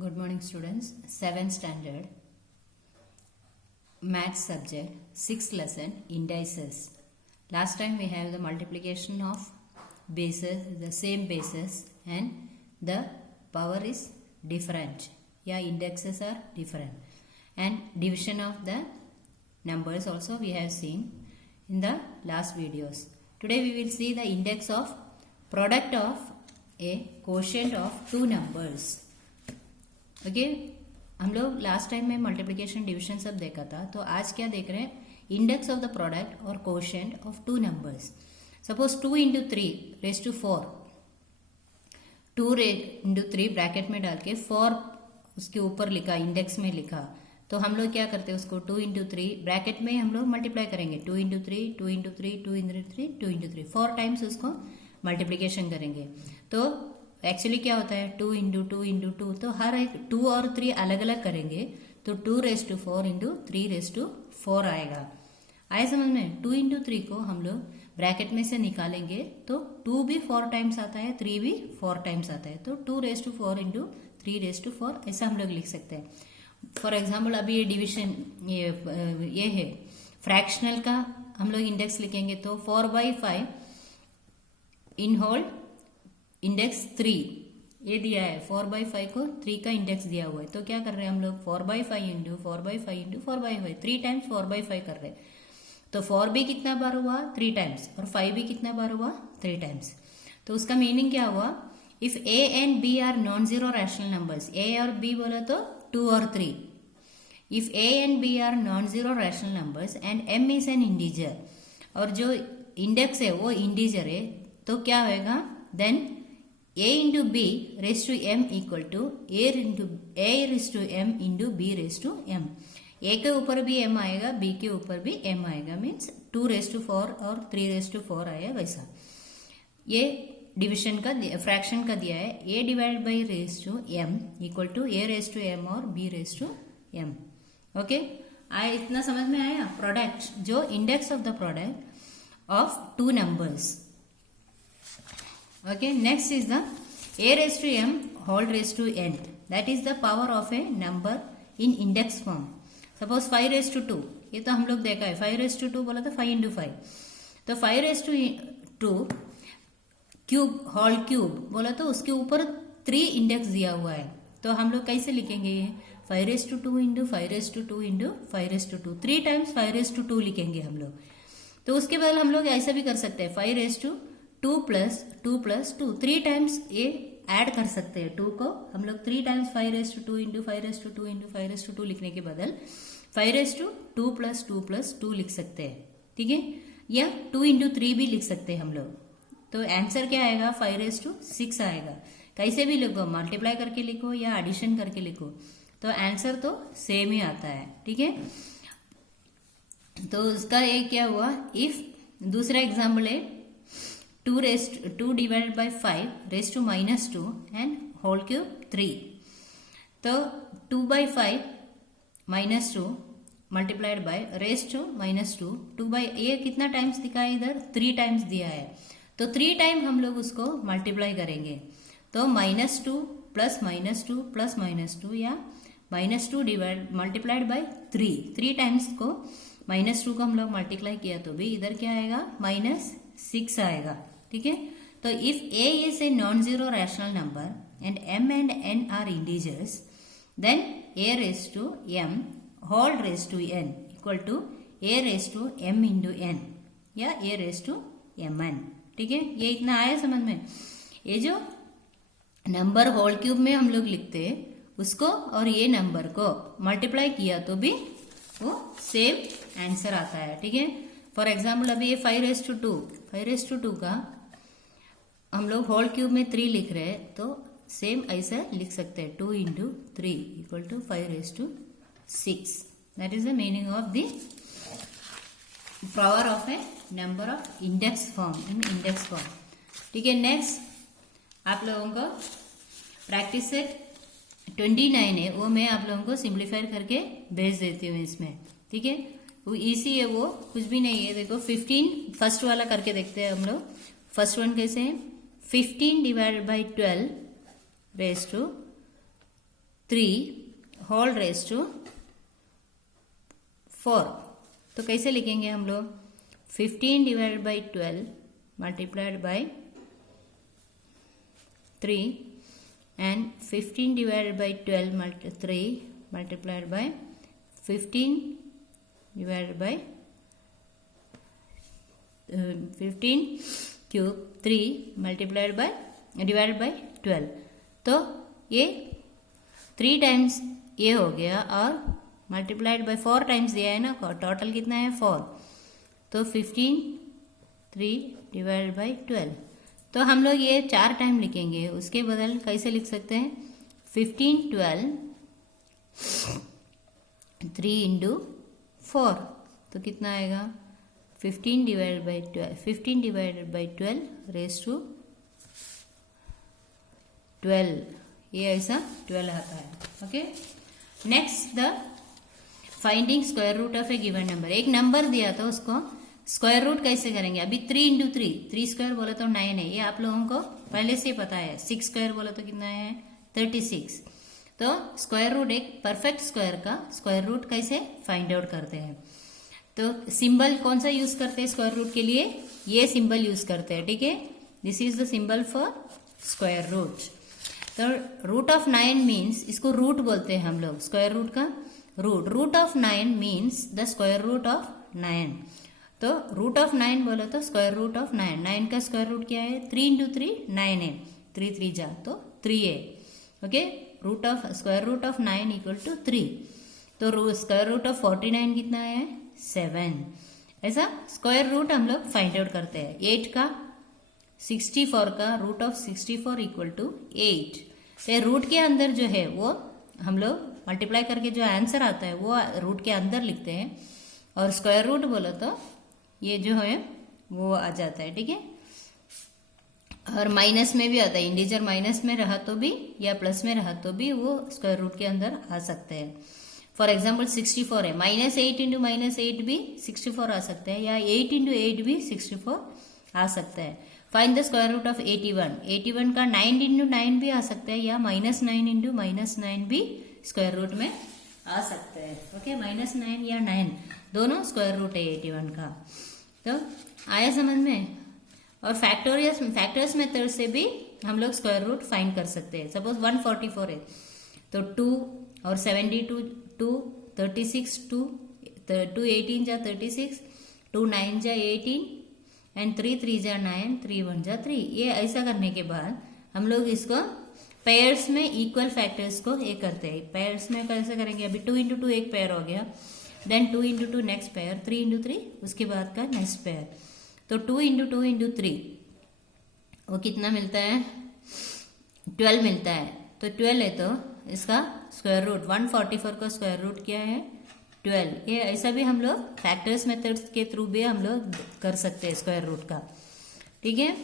Good morning students. 7th standard maths subject 6th lesson indices. Last time we have the multiplication of bases, the same bases, and the power is different. Yeah, indexes are different. And division of the numbers also we have seen in the last videos. Today we will see the index of product of a quotient of two numbers. Okay हम लोग last time में multiplication division सब देखा था, तो आज क्या देख रहे हैं? इंडेक्स ऑफ द प्रोडक्ट और quotient of two numbers. Suppose 2 into 3 raise to 4, 2 into 3 bracket में डाल के 4 उसके ऊपर लिखा, इंडेक्स में लिखा, तो हम लोग क्या करते हैं उसको 2 इंटू 3 ब्रैकेट में हम लोग मल्टीप्लाई करेंगे. 2 into 3, 2 into 3, 2 into 3, 2 into 3, 4 times उसको मल्टीप्लीकेशन करेंगे. तो एक्चुअली क्या होता है 2 इंटू 2 इंटू 2, तो हर एक 2 और 3 अलग अलग करेंगे तो 2 raise to 4 into 3 raise to 4 आएगा. आए समझ में? 2 इंटू 3 को हम लोग ब्रैकेट में से निकालेंगे तो 2 भी 4 टाइम्स आता है, 3 भी 4 टाइम्स आता है, तो 2 raise to 4 into 3 raise to 4 ऐसा हम लोग लिख सकते हैं. फॉर एग्जाम्पल अभी ये डिविजन ये है फ्रैक्शनल का, हम लोग इंडेक्स लिखेंगे तो 4/5 इन होल इंडेक्स 3 ये दिया है. 4/5 को 3 का इंडेक्स दिया हुआ है, तो क्या कर रहे हैं हम लोग 4/5 इंटू 4/5 इंटू 4/5 3 टाइम्स 4/5 कर रहे हैं. तो 4 भी कितना बार हुआ 3 टाइम्स और 5 भी कितना बार हुआ 3 टाइम्स. तो उसका मीनिंग क्या हुआ? If A and B are non zero rational numbers, A और बी बोला तो 2 और 3. If A and B are non zero rational numbers and M is an integer, और जो इंडेक्स है वो इंटीजर है, तो क्या होएगा then a into b raised to m equal to a raised to m into b raised to m. a के ऊपर भी m आएगा, b के ऊपर भी m आएगा, मीन्स 2 raised to 4 और 3 raised to 4 आया वैसा. ये डिविजन का फ्रैक्शन का दिया है. a divide by raise to m equal to a raise to m और b raise to m. Okay, आया? इतना समझ में आया? प्रोडक्ट जो index of the product of two numbers. Okay, next is the a raised to m whole raised to n. That is the power of a number in index form. Suppose 5 raised to 2, ये तो हम लोग देखा है. 5 raised to 2 बोला तो 5 into 5, तो 5 raised to 2 cube whole cube बोला तो उसके ऊपर 3 इंडेक्स दिया हुआ है, तो हम लोग कैसे लिखेंगे ये 5 raised to 2 into 5 raised to 2 into 5 raised to 2, 3 times 5 raised to 2 लिखेंगे हम लोग. तो उसके बाद हम लोग ऐसा भी कर सकते हैं 5 raised to 2 plus 2 plus 2, 3 times ये ऐड कर सकते हैं. 2 को हम लोग 3 times 5 raised to 2 into 5 raised to 2 into 5 raised to 2 लिखने के बदल 5 raised to 2 प्लस 2 प्लस 2 लिख सकते हैं. ठीक है, या 2 इंटू 3 भी लिख सकते हैं हम लोग. तो आंसर क्या आएगा 5 raised to 6 आएगा. कैसे भी लिखो, मल्टीप्लाई करके लिखो या एडिशन करके लिखो, तो आंसर तो सेम ही आता है. ठीक है, तो उसका एक क्या हुआ, इफ दूसरा एग्जाम्पल है 2 divided by 5 raised to minus 2 and whole cube 3. तो 2/5 minus 2 multiplied by raised to minus 2, 2 ये कितना टाइम्स दिखा है इधर 3 टाइम्स दिया है, तो 3 टाइम हम लोग उसको मल्टीप्लाई करेंगे. तो -2 प्लस -2 प्लस -2 या -2 डिवाइड मल्टीप्लाइड बाय 3 टाइम्स को -2 को हम लोग मल्टीप्लाई किया तो भी इधर क्या आएगा -6 आएगा. ठीक है, तो if a is a non zero rational number and m and n are integers, then a raise to m whole raise to n equal to a raise to m into n या a raise to mn. ठीक है, ये इतना आया समझ में? ये जो नंबर होल क्यूब में हम लोग लिखते हैं उसको और ये नंबर को मल्टीप्लाई किया तो भी वो सेम आंसर आता है. ठीक है, फॉर एग्जाम्पल अभी ये 5 raised to 2 का हम लोग होल क्यूब में 3 लिख रहे हैं, तो सेम ऐसा लिख सकते हैं 2 into 3 equal to 5 raised to 6. That is the meaning of the power of a number of index form in index form. ठीक है, नेक्स्ट आप लोगों को प्रैक्टिस सेट 29 है, वो मैं आप लोगों को सिंप्लीफाई करके भेज देती हूँ इसमें. ठीक है, वो इजी है, वो कुछ भी नहीं है. देखो 15 फर्स्ट वाला करके देखते हैं हम लोग. फर्स्ट वन कैसे है 15 divided by 12 raise to 3 whole raise to 4। तो कैसे लिखेंगे हम लोग? 15 divided by 12 multiplied by 3 and 15 divided by 12 3 multiplied by 15 divided by 15 cube 3 multiplied by divided by 12। तो ये 3 टाइम्स ये हो गया और मल्टीप्लाइड बाय 4 टाइम्स दिया है ना, टोटल कितना है 4। तो 15 3 डिवाइडेड बाई 12। तो हम लोग ये 4 टाइम लिखेंगे, उसके बदल कैसे लिख सकते हैं? 15 12 3 इंटू 4। तो कितना आएगा? 15 divided by 12 15 divided by 12 raise to 12। ये ऐसा 12 आता है। Okay, next the finding square root of a given number. एक नंबर दिया था, उसको स्क्वायर रूट कैसे करेंगे? अभी 3 इंटू 3 स्क्वायर बोला तो 9 है, ये आप लोगों को पहले से पता है। 6 स्क्वायर बोला तो कितना है? 36। तो स्क्वायर रूट, एक परफेक्ट स्क्वायर का स्क्वायर रूट कैसे फाइंड आउट करते हैं? तो सिंबल कौन सा यूज करते हैं स्क्वायर रूट के लिए? ये सिंबल यूज करते हैं, ठीक है। This is the symbol for square root. तो रूट ऑफ 9 मीन्स, इसको रूट बोलते हैं हम लोग, स्क्वायर रूट का root. Root of 9 means the square root of 9। तो रूट ऑफ 9 बोलो तो स्क्वायर रूट ऑफ 9। 9 का स्क्वायर रूट क्या है? 3 इंटू 3 9 है, 3 3 जा तो 3 है। Okay, root of square root of 9 equal to 3। तो स्क्वायर रूट ऑफ 49 कितना है? 7। ऐसा स्क्वायर रूट हम लोग फाइंड आउट करते हैं। 8 का 64 का रूट ऑफ 64 इक्वल टू 8। तो रूट के अंदर जो है वो हम लोग मल्टीप्लाई करके जो आंसर आता है वो रूट के अंदर लिखते हैं, और स्क्वायर रूट बोलो तो ये जो है वो आ जाता है, ठीक है। और माइनस में भी आता है, इंटीजर माइनस में रहा तो भी या प्लस में रहा तो भी वो स्क्वायर रूट के अंदर आ सकते हैं। फॉर एग्जाम्पल 64 है, -8 इंटू -8 भी 64 आ सकते हैं, या 8 इंटू 8 भी 64 आ सकता है। Find the square root of 81। 81 का 9 इंटू 9 भी आ सकता है, या -9 इंटू -9 भी स्क्वायर रूट में आ सकते हैं। ओके, -9 या 9 दोनों स्क्वायर रूट है 81 का। तो आया समझ में? और फैक्टर्स मेथड से भी हम लोग स्क्वायर रूट फाइंड कर सकते हैं। सपोज 144 है तो 2 और 72 2 36 2 18 जा 36, 2 9 जा 18 एंड 3 3 जा 9, 3 1 जा 3। ये ऐसा करने के बाद हम लोग इसको पेयर्स में इक्वल फैक्टर्स को ये करते हैं। पेयर्स में कैसे करेंगे? अभी 2 इंटू 2 एक पेयर हो गया, then 2 into 2 next pair, 3 into 3 उसके बाद का नेक्स्ट पेयर। तो 2 इंटू 2 इंटू 3 वो कितना मिलता है? 12 मिलता है। तो 12 है तो इसका स्क्वायर रूट 144 का स्क्वायर रूट क्या है? 12। ये ऐसा भी हम लोग फैक्टर्स मेथड्स के थ्रू भी हम लोग कर सकते हैं स्क्वायर रूट का, ठीक है।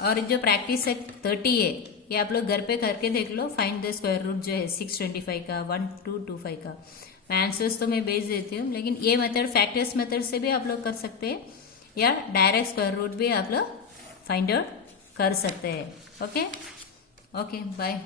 और जो प्रैक्टिस है 30 है, ये आप लोग घर पे करके देख लो। फाइंड द स्क्वायर रूट जो है 625 का, 1225 का। मैं आंसर्स तो मैं भेज देती हूँ, लेकिन ये मेथड फैक्टर्स मेथड से भी आप लोग कर सकते हैं, या डायरेक्ट स्क्वायर रूट भी आप लोग फाइंड आउट कर सकते हैं। Okay, bye.